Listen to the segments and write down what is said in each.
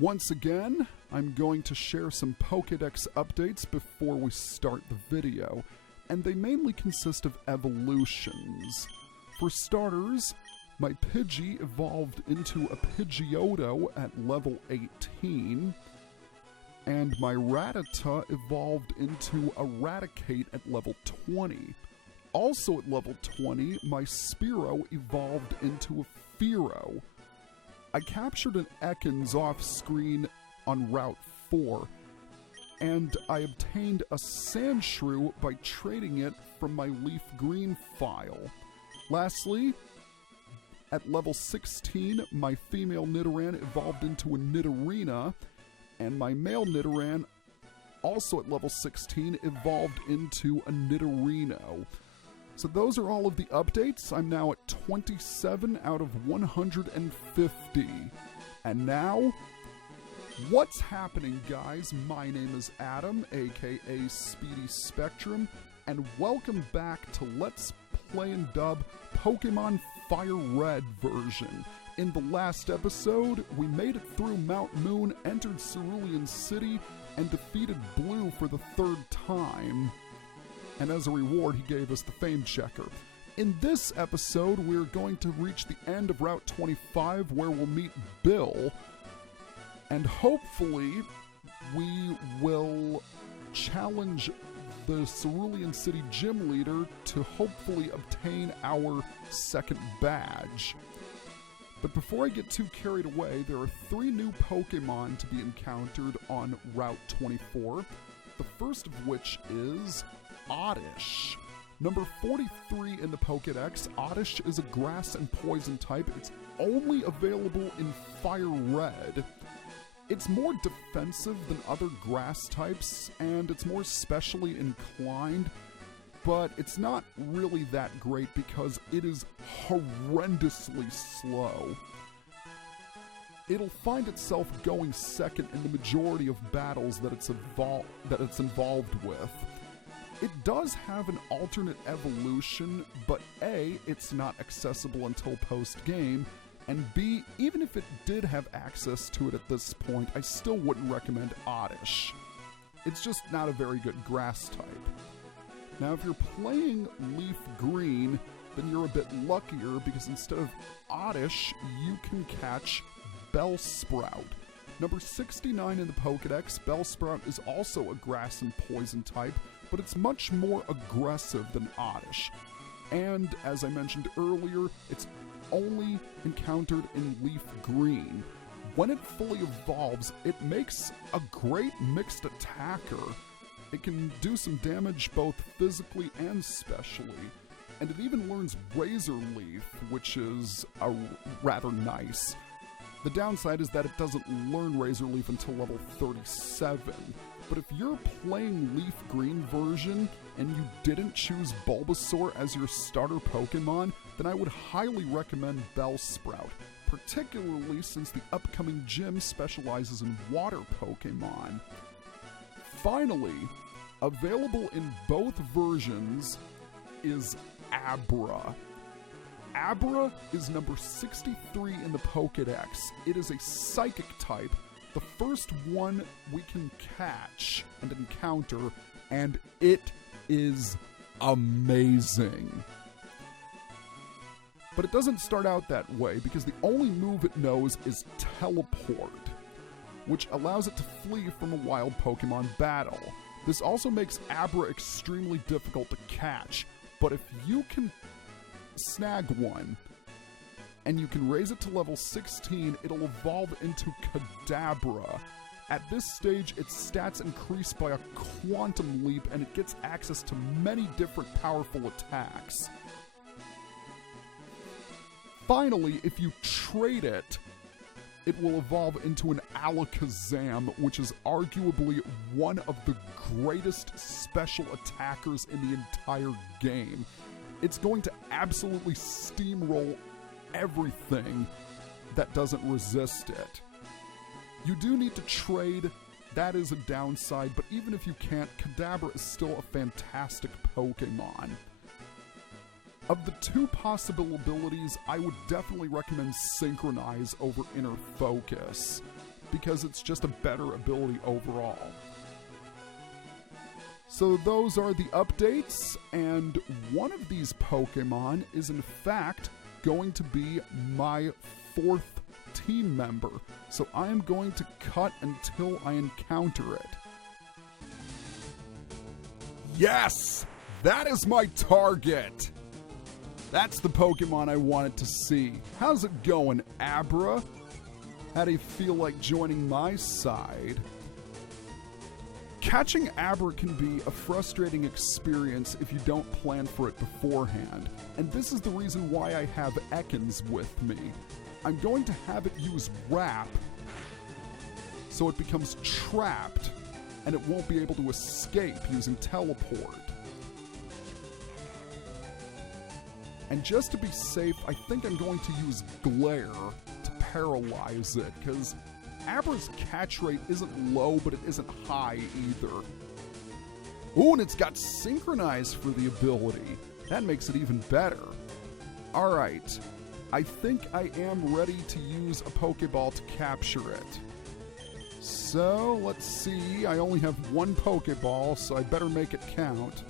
Once again, I'm going to share some Pokedex updates before we start the video, and they mainly consist of evolutions. For starters, my Pidgey evolved into a Pidgeotto at level 18, and my Rattata evolved into a Raticate at level 20. Also at level 20, my Spearow evolved into a Fearow. I captured an Ekans off-screen on Route 4, and I obtained a Sandshrew by trading it from my Leaf Green file. Lastly, at level 16, my female Nidoran evolved into a Nidorina, and my male Nidoran, also at level 16, evolved into a Nidorino. So those are all of the updates. I'm now at 27 out of 150. And now, what's happening, guys? My name is Adam, aka Speedy Spectrum, and welcome back to Let's Play and Dub Pokemon Fire Red version. In the last episode, we made it through Mount Moon, entered Cerulean City, and defeated Blue for the third time. And as a reward, he gave us the Fame Checker. In this episode, we're going to reach the end of Route 25, where we'll meet Bill, and hopefully we will challenge the Cerulean City Gym Leader to hopefully obtain our second badge. But before I get too carried away, there are 3 new Pokemon to be encountered on Route 24, the first of which is Oddish. Number 43 in the Pokedex, Oddish is a grass and poison type. It's only available in Fire Red. It's more defensive than other grass types, and it's more specially inclined, but it's not really that great because it is horrendously slow. It'll find itself going second in the majority of battles that it's involved with. It does have an alternate evolution, but A, it's not accessible until post-game, and B, even if it did have access to it at this point, I still wouldn't recommend Oddish. It's just not a very good grass type. Now, if you're playing Leaf Green, then you're a bit luckier because instead of Oddish, you can catch Bellsprout. Number 69 in the Pokedex, Bellsprout is also a grass and poison type, but it's much more aggressive than Oddish. And, as I mentioned earlier, it's only encountered in Leaf Green. When it fully evolves, it makes a great mixed attacker. It can do some damage both physically and specially. And it even learns Razor Leaf, which is rather nice. The downside is that it doesn't learn Razor Leaf until level 37. But if you're playing Leaf Green version and you didn't choose Bulbasaur as your starter Pokemon, then I would highly recommend Bellsprout, particularly since the upcoming gym specializes in water Pokemon. Finally, available in both versions is Abra. Abra is number 63 in the Pokedex. It is a psychic type, the first one we can catch and encounter, and it is amazing. But it doesn't start out that way because the only move it knows is Teleport, which allows it to flee from a wild Pokemon battle. This also makes Abra extremely difficult to catch, but if you can snag one, and you can raise it to level 16, it'll evolve into Kadabra. At this stage, its stats increase by a quantum leap, and it gets access to many different powerful attacks. Finally, if you trade it, it will evolve into an Alakazam, which is arguably one of the greatest special attackers in the entire game. It's going to absolutely steamroll everything that doesn't resist it. You do need to trade, that is a downside, but even if you can't, Kadabra is still a fantastic Pokemon. Of the 2 possible abilities, I would definitely recommend Synchronize over Inner Focus, because it's just a better ability overall. So those are the updates, and one of these Pokemon is in fact going to be my 4th team member. So I am going to cut until I encounter it. Yes! That is my target! That's the Pokemon I wanted to see. How's it going, Abra? How do you feel like joining my side? Catching Abra can be a frustrating experience if you don't plan for it beforehand, and this is the reason why I have Ekans with me. I'm going to have it use Wrap, so it becomes trapped, and it won't be able to escape using Teleport. And just to be safe, I think I'm going to use Glare to paralyze it, because Abra's catch rate isn't low, but it isn't high either. Ooh, and it's got Synchronize for the ability. That makes it even better. Alright, I think I am ready to use a Pokeball to capture it. So, let's see, I only have one Pokeball, so I better make it count.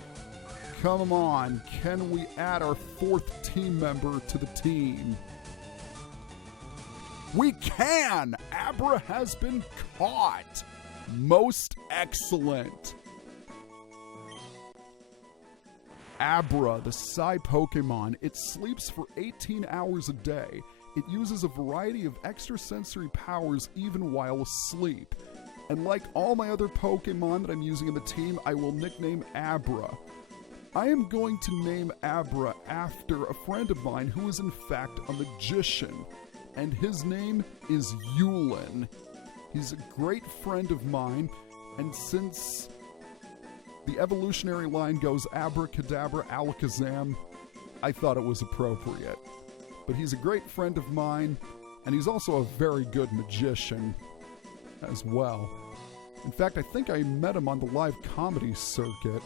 Come on, can we add our 4th team member to the team? We can! Abra has been caught! Most excellent! Abra, the Psy Pokemon, it sleeps for 18 hours a day. It uses a variety of extrasensory powers even while asleep. And like all my other Pokemon that I'm using in the team, I will nickname Abra. I am going to name Abra after a friend of mine who is in fact a magician. And his name is Yulin. He's a great friend of mine, and since the evolutionary line goes Abracadabra, Alakazam, I thought it was appropriate. But he's a great friend of mine, and he's also a very good magician as well. In fact, I think I met him on the live comedy circuit.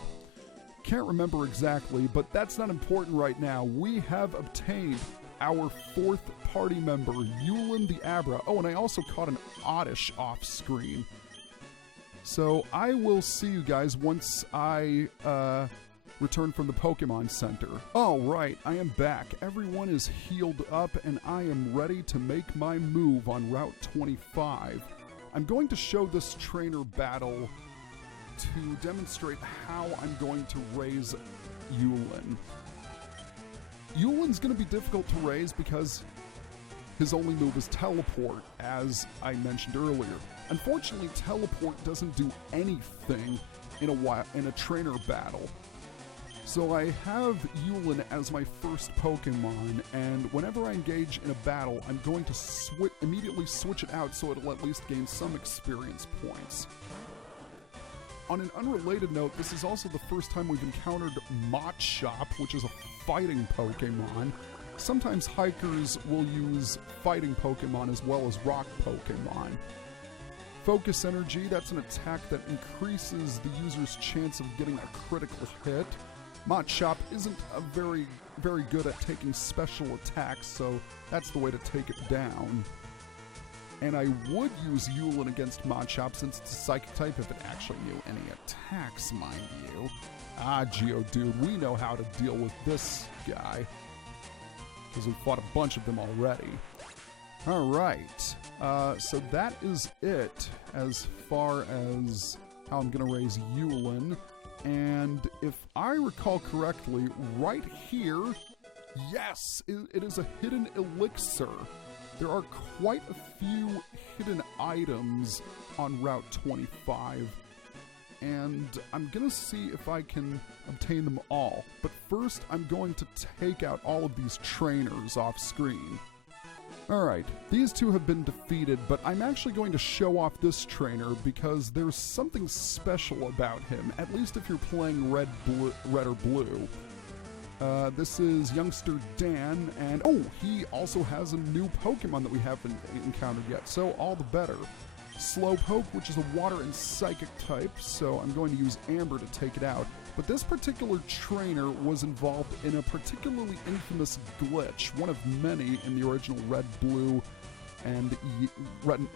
Can't remember exactly, but that's not important right now. We have obtained our 4th party member, Yulin the Abra. Oh, and I also caught an Oddish off screen. So I will see you guys once I return from the Pokemon Center. All right, I am back. Everyone is healed up, and I am ready to make my move on Route 25. I'm going to show this trainer battle to demonstrate how I'm going to raise Yulin. Yulin's going to be difficult to raise because his only move is Teleport, as I mentioned earlier. Unfortunately, Teleport doesn't do anything in a trainer battle. So I have Yulin as my first Pokemon, and whenever I engage in a battle, I'm going to immediately switch it out so it'll at least gain some experience points. On an unrelated note, this is also the first time we've encountered Machop, which is a fighting Pokemon. Sometimes hikers will use fighting Pokemon as well as rock Pokemon. Focus Energy, that's an attack that increases the user's chance of getting a critical hit. Machop isn't very good at taking special attacks, so that's the way to take it down. And I would use Yulin against Machop since it's a Psychic type if it actually knew any attacks, mind you. Ah, Geodude, we know how to deal with this guy, because we've fought a bunch of them already. Alright, so that is it as far as how I'm going to raise Yulin. And if I recall correctly, right here, yes, it is a hidden Elixir. There are quite a few hidden items on Route 25, and I'm going to see if I can obtain them all. But first, I'm going to take out all of these trainers off screen. Alright, these two have been defeated, but I'm actually going to show off this trainer because there's something special about him, at least if you're playing red or blue. This is youngster Dan, and oh, he also has a new Pokemon that we haven't encountered yet, so all the better. Slowpoke, which is a water and psychic type, so I'm going to use Amber to take it out. But this particular trainer was involved in a particularly infamous glitch, one of many in the original Red-Blue and one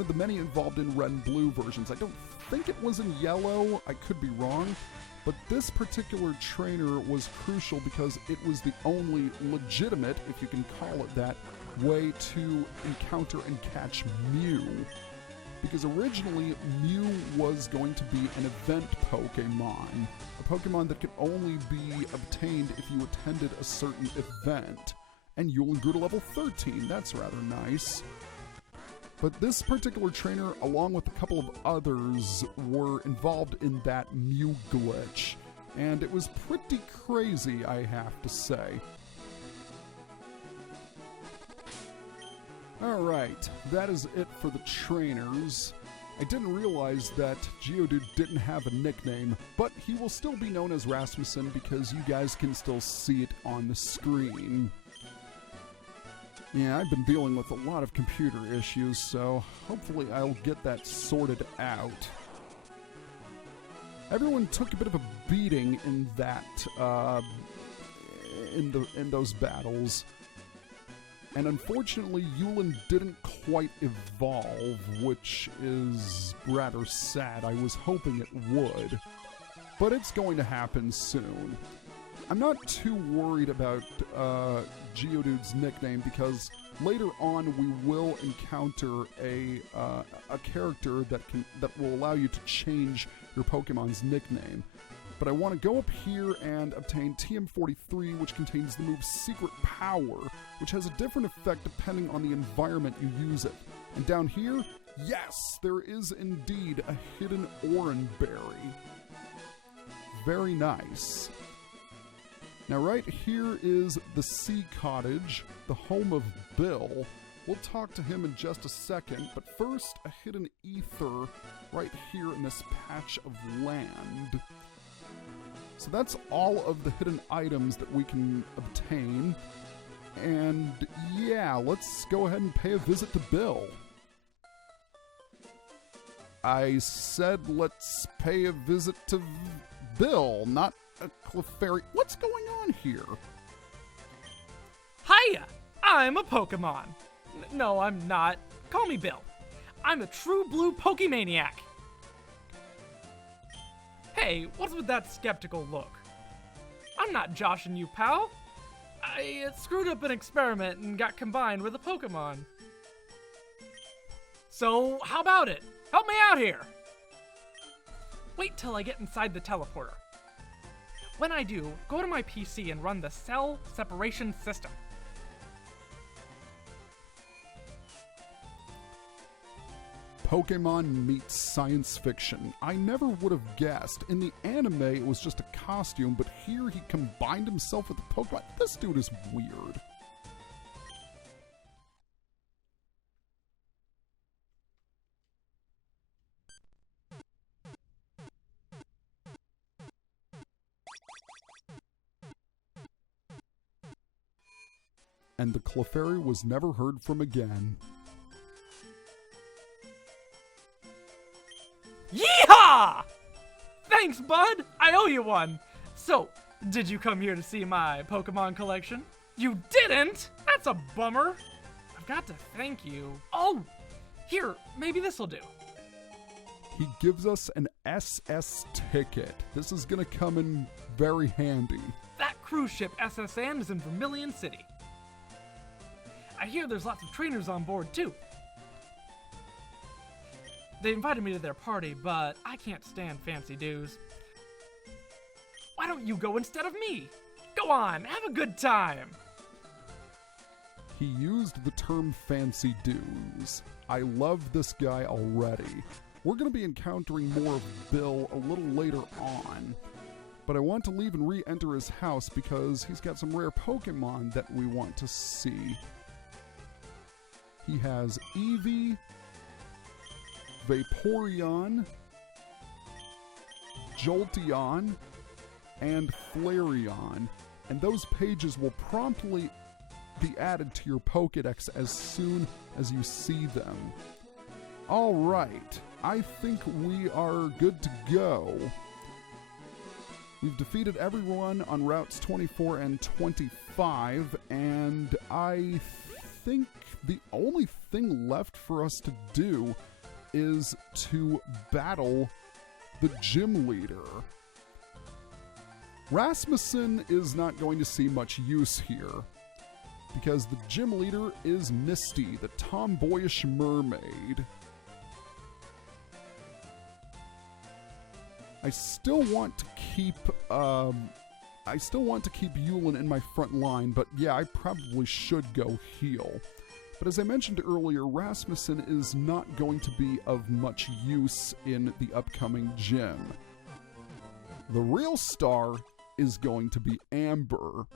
of the many involved in red and blue versions. I don't think it was in yellow, I could be wrong, but this particular trainer was crucial because it was the only legitimate, if you can call it that, way to encounter and catch Mew. Because originally, Mew was going to be an event Pokemon, a Pokemon that could only be obtained if you attended a certain event. And you only grew to level 13, that's rather nice. But this particular trainer, along with a couple of others, were involved in that Mew glitch. And it was pretty crazy, I have to say. Alright, that is it for the trainers. I didn't realize that Geodude didn't have a nickname, but he will still be known as Rasmussen because you guys can still see it on the screen. Yeah, I've been dealing with a lot of computer issues, so hopefully I'll get that sorted out. Everyone took a bit of a beating in that, in those battles. And unfortunately, Yulin didn't quite evolve, which is rather sad. I was hoping it would. But it's going to happen soon. I'm not too worried about Geodude's nickname because later on we will encounter a character that will allow you to change your Pokemon's nickname. But I want to go up here and obtain TM43, which contains the move Secret Power, which has a different effect depending on the environment you use it. And down here, yes, there is indeed a hidden Oranberry. Very nice. Now right here is the Sea Cottage, the home of Bill. We'll talk to him in just a second, but first, a hidden ether right here in this patch of land. So that's all of the hidden items that we can obtain. And yeah, let's go ahead and pay a visit to Bill. I said let's pay a visit to Bill, not a Clefairy. What's going on here? Hiya! I'm a Pokemon. No, I'm not. Call me Bill. I'm a true blue Pokemaniac. Hey, what's with that skeptical look? I'm not joshing you, pal. I screwed up an experiment and got combined with a Pokemon. So, how about it? Help me out here! Wait till I get inside the teleporter. When I do, go to my PC and run the cell separation system. Pokemon meets science fiction. I never would have guessed. In the anime, it was just a costume, but here he combined himself with a Pokemon. This dude is weird. And the Clefairy was never heard from again. Yeehaw! Thanks, bud! I owe you one! So, did you come here to see my Pokemon collection? You didn't? That's a bummer. I've got to thank you. Oh, here, maybe this'll do. He gives us an SS ticket. This is gonna come in very handy. That cruise ship SSN is in Vermilion City. I hear there's lots of trainers on board, too. They invited me to their party, but I can't stand fancy dues. Why don't you go instead of me? Go on, have a good time. He used the term fancy dues. I love this guy already. We're going to be encountering more of Bill a little later on. But I want to leave and re-enter his house because he's got some rare Pokemon that we want to see. He has Eevee, Vaporeon, Jolteon, and Flareon, and those pages will promptly be added to your Pokedex as soon as you see them. Alright, I think we are good to go. We've defeated everyone on routes 24 and 25, and I think the only thing left for us to do is to battle the gym leader. Rasmussen is not going to see much use here, because the gym leader is Misty, the tomboyish mermaid. I still want to keep Yulin in my front line, but yeah, I probably should go heal. But as I mentioned earlier, Rasmussen is not going to be of much use in the upcoming gym. The real star is going to be Amber.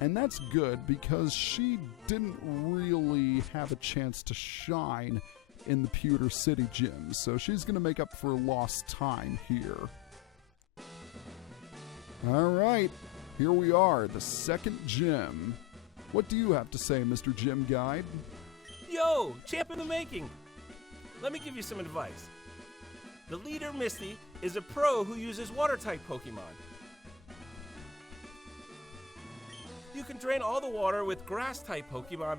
And that's good because she didn't really have a chance to shine in the Pewter City Gym, so she's going to make up for lost time here. Alright, here we are, the second gym. What do you have to say, Mr. Gym Guide? Yo, champ in the making! Let me give you some advice. The leader, Misty, is a pro who uses water-type Pokemon. You can drain all the water with grass-type Pokemon,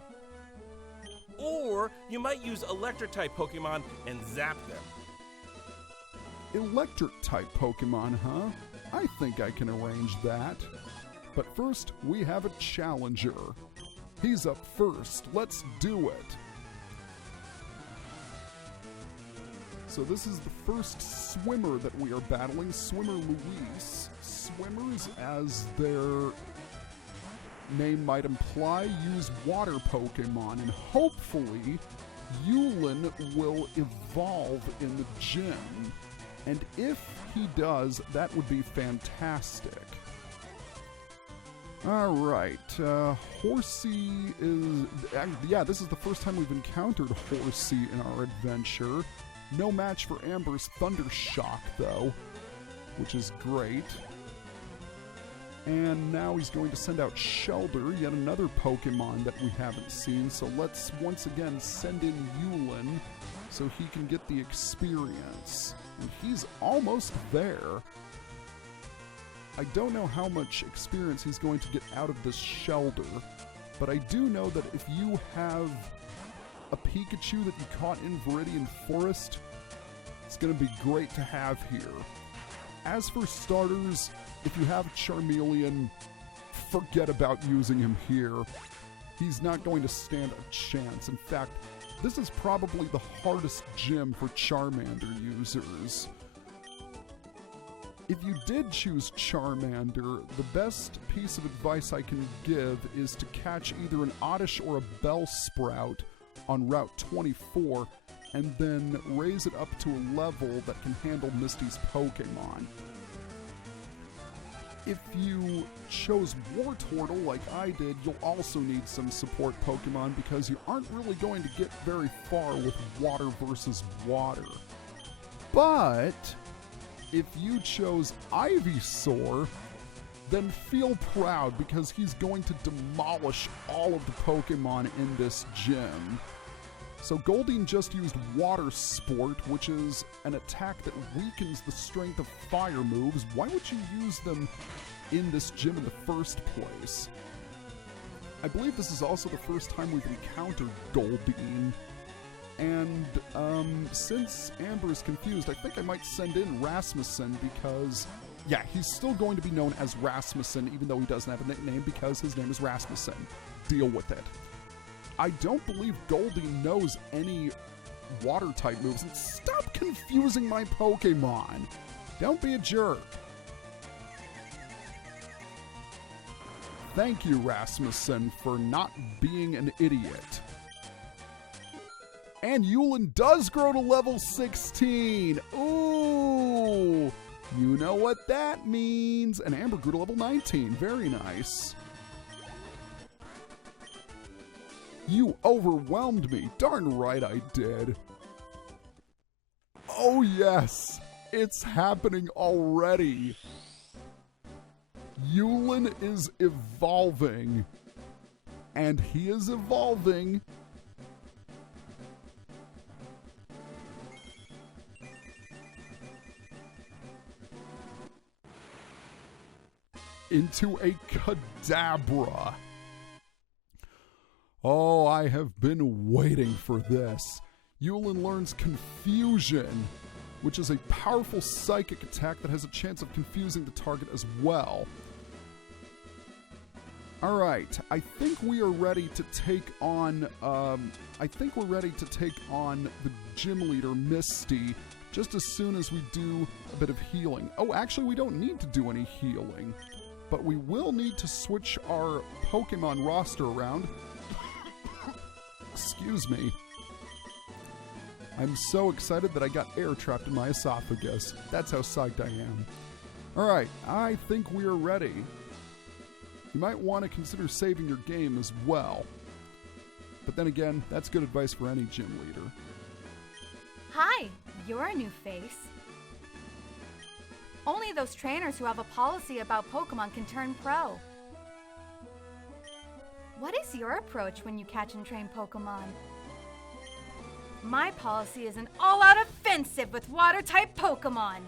or you might use electric-type Pokemon and zap them. Electric-type Pokemon, huh? I think I can arrange that. But first, we have a challenger. He's up first. Let's do it. So this is the first swimmer that we are battling, Swimmer Luis. Swimmers, as their name might imply, use water Pokemon, and hopefully Yulin will evolve in the gym. And if he does, that would be fantastic. Alright, Horsey is... yeah, this is the first time we've encountered Horsey in our adventure. No match for Amber's Thunder Shock, though, which is great. And now he's going to send out Sheldor, yet another Pokemon that we haven't seen. So let's once again send in Yulin so he can get the experience. And he's almost there. I don't know how much experience he's going to get out of this Sheldor, but I do know that if you have a Pikachu that you caught in Viridian Forest, it's going to be great to have here. As for starters, if you have Charmeleon, forget about using him here. He's not going to stand a chance. In fact, this is probably the hardest gym for Charmander users. If you did choose Charmander, the best piece of advice I can give is to catch either an Oddish or a Bellsprout on Route 24, and then raise it up to a level that can handle Misty's Pokemon. If you chose Wartortle like I did, you'll also need some support Pokemon because you aren't really going to get very far with water versus water. But if you chose Ivysaur, then feel proud because he's going to demolish all of the Pokemon in this gym. So Goldeen just used Water Sport, which is an attack that weakens the strength of fire moves. Why would you use them in this gym in the first place? I believe this is also the first time we've encountered Goldeen. And since Amber is confused, I think I might send in Rasmussen because, yeah, he's still going to be known as Rasmussen even though he doesn't have a nickname because his name is Rasmussen. Deal with it. I don't believe Goldeen knows any water-type moves. And stop confusing my Pokemon. Don't be a jerk. Thank you, Rasmussen, for not being an idiot. And Yulin does grow to level 16. Ooh, you know what that means. And Amber grew to level 19. Very nice. You overwhelmed me. Darn right I did. Oh yes, it's happening already. Yulin is evolving. And he is evolving into a Kadabra. Oh, I have been waiting for this. Yulin learns Confusion, which is a powerful psychic attack that has a chance of confusing the target as well. Alright, I think we are ready to take on, the Gym Leader Misty just as soon as we do a bit of healing. Oh, actually we don't need to do any healing, but we will need to switch our Pokemon roster around. Excuse me. I'm so excited that I got air trapped in my esophagus. That's how psyched I am. Alright, I think we are ready. You might want to consider saving your game as well. But then again, that's good advice for any gym leader. Hi, you're a new face. Only those trainers who have a policy about Pokemon can turn pro. What is your approach when you catch and train Pokemon? My policy is an all-out offensive with water-type Pokemon.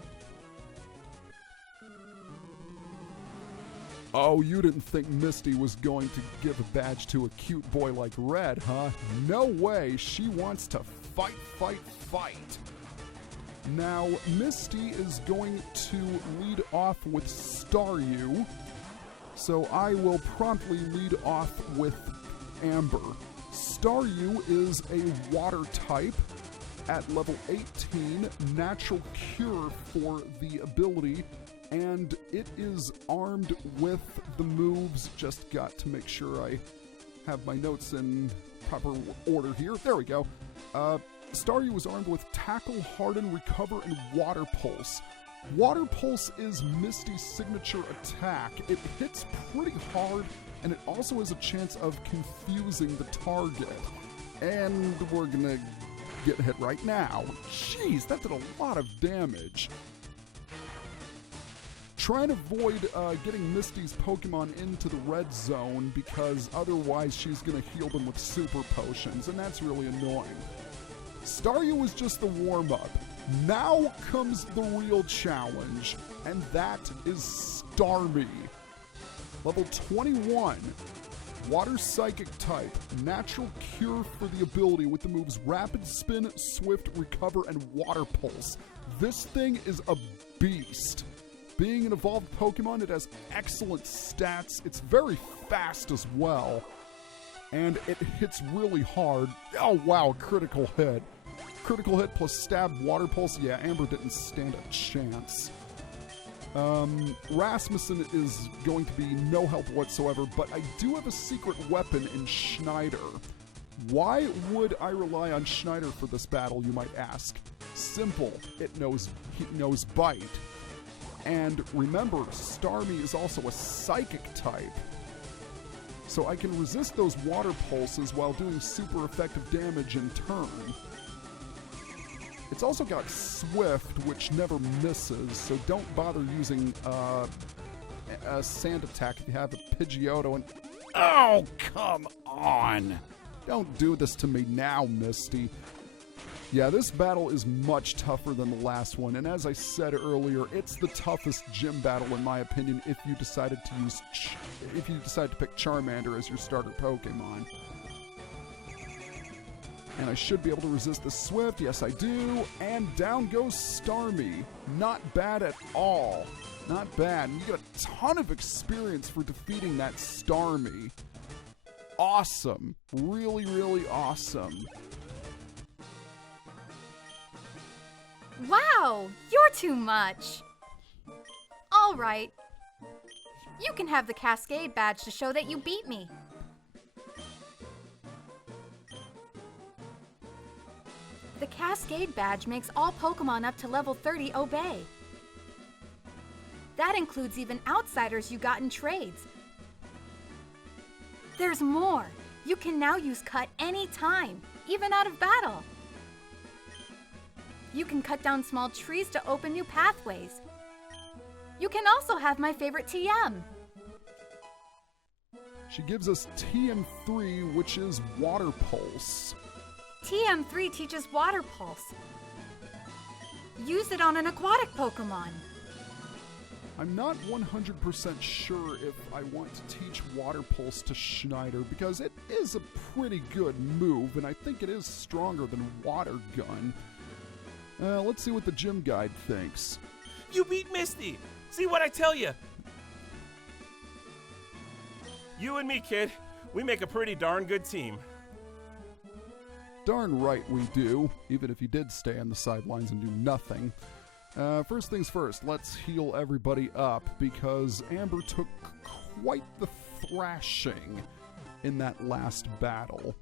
Oh, you didn't think Misty was going to give a badge to a cute boy like Red, huh? No way, she wants to fight, fight, fight. Now, Misty is going to lead off with Staryu, so I will promptly lead off with Amber. Staryu is a water type at level 18, natural cure for the ability, and it is armed with the moves. Just got to make sure I have my notes in proper order here. There we go. Staryu is armed with Tackle, Harden, Recover, and Water Pulse. Water Pulse is Misty's signature attack. It hits pretty hard, and it also has a chance of confusing the target. And we're gonna get hit right now. Jeez, that did a lot of damage. Try and avoid getting Misty's Pokemon into the red zone, because otherwise she's gonna heal them with super potions, and that's really annoying. Staryu was just the warm-up. Now comes the real challenge, and that is Starmie. Level 21, Water Psychic type, natural cure for the ability with the moves Rapid Spin, Swift, Recover, and Water Pulse. This thing is a beast. Being an evolved Pokemon, it has excellent stats. It's very fast as well, and it hits really hard. Oh wow, critical hit. Critical hit plus stab, Water Pulse. Yeah, Amber didn't stand a chance. Rasmussen is going to be no help whatsoever, but I do have a secret weapon in Schneider. Why would I rely on Schneider for this battle, you might ask? Simple. It knows Bite. And remember, Starmie is also a Psychic type. So I can resist those Water Pulses while doing super effective damage in turn. It's also got Swift, which never misses, so don't bother using a Sand Attack if you have a Pidgeotto and... Oh, come on! Don't do this to me now, Misty. Yeah, this battle is much tougher than the last one, and as I said earlier, it's the toughest gym battle in my opinion if you decided to pick Charmander as your starter Pokemon. And I should be able to resist the Swift. Yes, I do. And down goes Starmie. Not bad at all. Not bad. And you get a ton of experience for defeating that Starmie. Awesome. Really, really awesome. Wow, you're too much. All right. You can have the Cascade Badge to show that you beat me. The Cascade Badge makes all Pokemon up to level 30 obey. That includes even outsiders you got in trades. There's more. You can now use Cut anytime, even out of battle. You can cut down small trees to open new pathways. You can also have my favorite TM. She gives us TM3, which is Water Pulse. TM3 teaches Water Pulse. Use it on an aquatic Pokemon. I'm not 100% sure if I want to teach Water Pulse to Schneider because it is a pretty good move, and I think it is stronger than Water Gun. Let's see what the gym guide thinks. You beat Misty! See what I tell you? You and me, kid, we make a pretty darn good team. Darn right we do, even if you did stay on the sidelines and do nothing. First things first, let's heal everybody up because Amber took quite the thrashing in that last battle.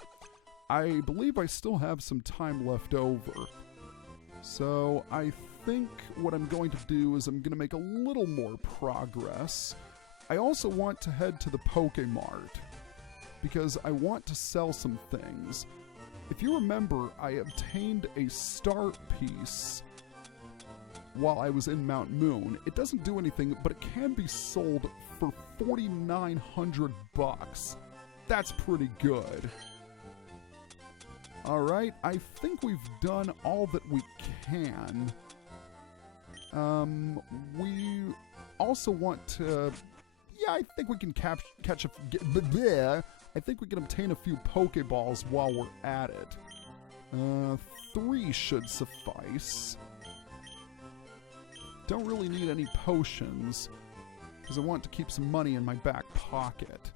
I believe I still have some time left over. So I think what I'm going to do is I'm going to make a little more progress. I also want to head to the Pokemart because I want to sell some things. If you remember, I obtained a star piece while I was in Mount Moon. It doesn't do anything, but it can be sold for $4,900. That's pretty good. Alright, I think we've done all that we can. We also want to... Yeah, I think we can catch a... I think we can obtain a few Pokeballs while we're at it. 3 should suffice. Don't really need any potions, because I want to keep some money in my back pocket.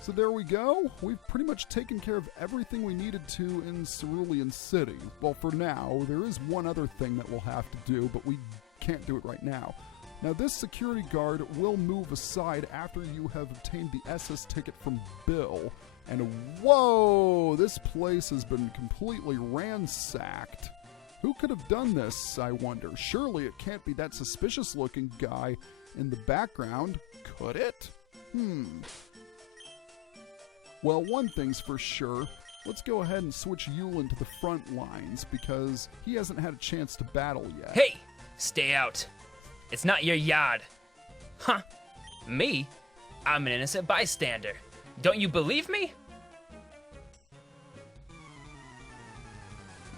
So there we go. We've pretty much taken care of everything we needed to in Cerulean City. Well, for now, there is one other thing that we'll have to do, but we can't do it right now. Now, this security guard will move aside after you have obtained the SS ticket from Bill. And whoa, this place has been completely ransacked. Who could have done this, I wonder? Surely it can't be that suspicious-looking guy in the background, could it? Well, one thing's for sure. Let's go ahead and switch Yulin to the front lines, because he hasn't had a chance to battle yet. Hey! Stay out. It's not your yard. Huh? Me? I'm an innocent bystander. Don't you believe me?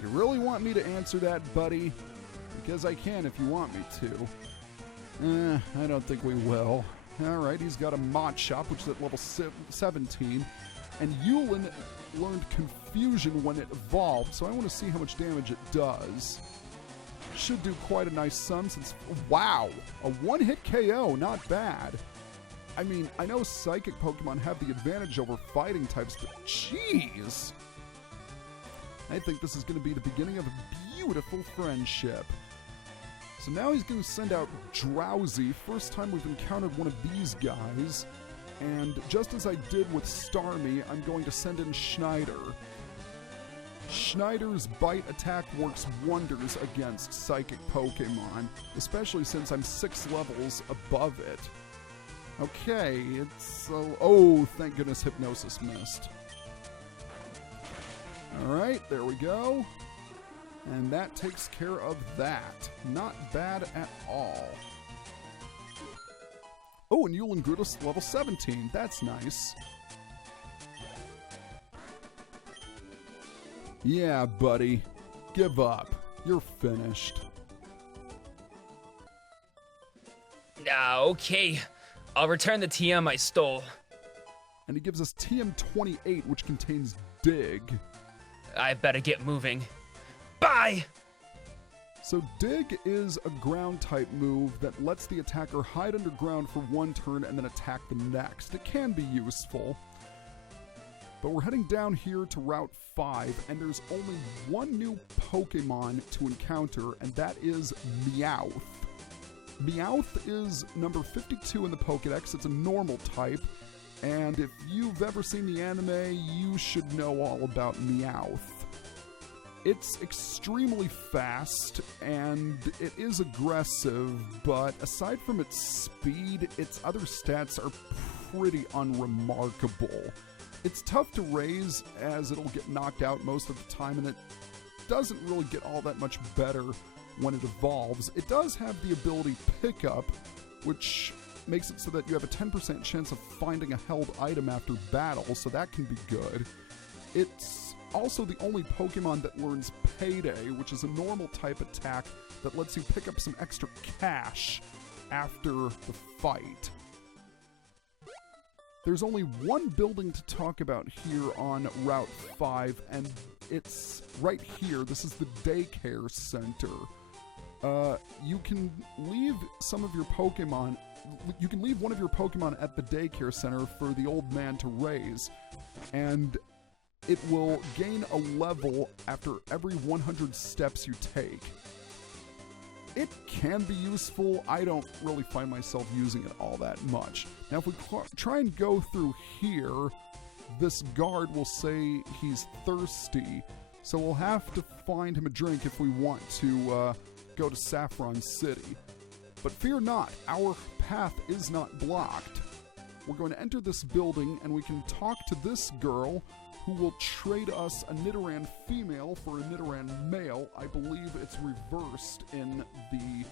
You really want me to answer that, buddy? Because I can if you want me to. I don't think we will. Alright, he's got a Mott Shop, which is at level 17. And Yulin learned Confusion when it evolved, so I want to see how much damage it does. Should do quite a nice sum since... Wow! A one-hit KO, not bad. I mean, I know Psychic Pokemon have the advantage over fighting types, but jeez! I think this is going to be the beginning of a beautiful friendship. So now he's going to send out Drowsy. First time we've encountered one of these guys. And just as I did with Starmie, I'm going to send in Schneider. Schneider's Bite attack works wonders against Psychic Pokemon, especially since I'm 6 levels above it. Okay, it's... oh, thank goodness Hypnosis missed. Alright, there we go. And that takes care of that. Not bad at all. Oh, and Yulin grew to level 17. That's nice. Yeah, buddy. Give up. You're finished. Okay. I'll return the TM I stole. And he gives us TM28, which contains Dig. I better get moving. Bye! So Dig is a ground-type move that lets the attacker hide underground for one turn and then attack the next. It can be useful. But we're heading down here to Route 5, and there's only one new Pokemon to encounter, and that is Meowth. Meowth is number 52 in the Pokedex. It's a normal type, and if you've ever seen the anime, you should know all about Meowth. It's extremely fast, and it is aggressive, but aside from its speed, its other stats are pretty unremarkable. It's tough to raise, as it'll get knocked out most of the time, and it doesn't really get all that much better when it evolves. It does have the ability Pickup, which makes it so that you have a 10% chance of finding a held item after battle, so that can be good. Its also the only Pokemon that learns Payday, which is a normal type attack that lets you pick up some extra cash after the fight. There's only one building to talk about here on Route 5, and it's right here. This is the daycare center. You can leave some of your Pokemon. You can leave one of your Pokemon at the daycare center for the old man to raise, and it will gain a level after every 100 steps you take. It can be useful. I don't really find myself using it all that much. Now, if we try and go through here, this guard will say he's thirsty, so we'll have to find him a drink if we want to go to Saffron City. But fear not, our path is not blocked. We're going to enter this building, and we can talk to this girl who will trade us a Nidoran female for a Nidoran male. I believe it's reversed in the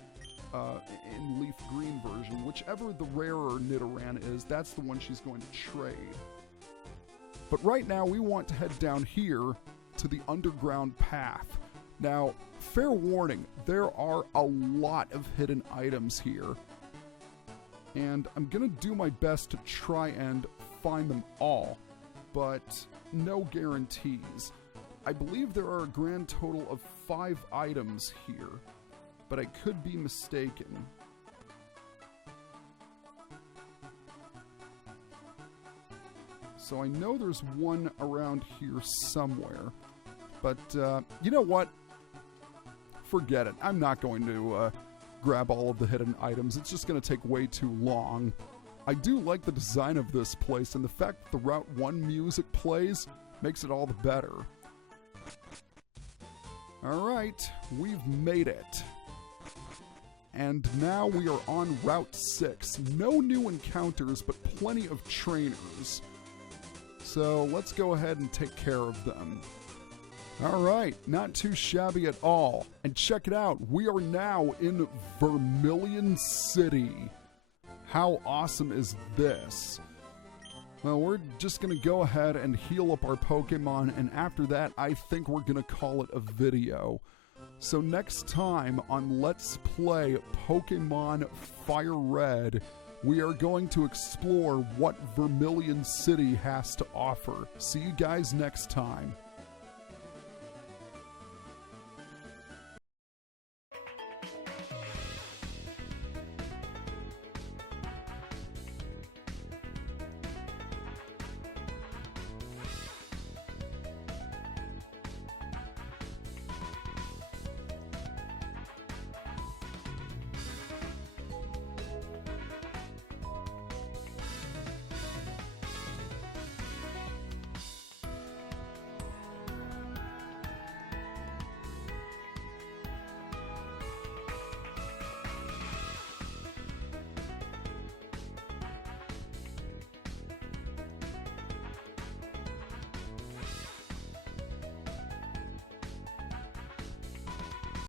in Leaf Green version. Whichever the rarer Nidoran is, that's the one she's going to trade. But right now, we want to head down here to the underground path. Now, fair warning, there are a lot of hidden items here, and I'm going to do my best to try and find them all, but no guarantees. I believe there are a grand total of 5 items here, but I could be mistaken. So I know there's one around here somewhere, but you know what? Forget it. I'm not going to grab all of the hidden items. It's just going to take way too long. I do like the design of this place, and the fact that the Route 1 music plays makes it all the better. Alright, we've made it. And now we are on Route 6. No new encounters, but plenty of trainers. So let's go ahead and take care of them. Alright, not too shabby at all. And check it out, we are now in Vermilion City. How awesome is this? Well, we're just going to go ahead and heal up our Pokemon, and after that, I think we're going to call it a video. So next time on Let's Play Pokemon Fire Red, we are going to explore what Vermilion City has to offer. See you guys next time.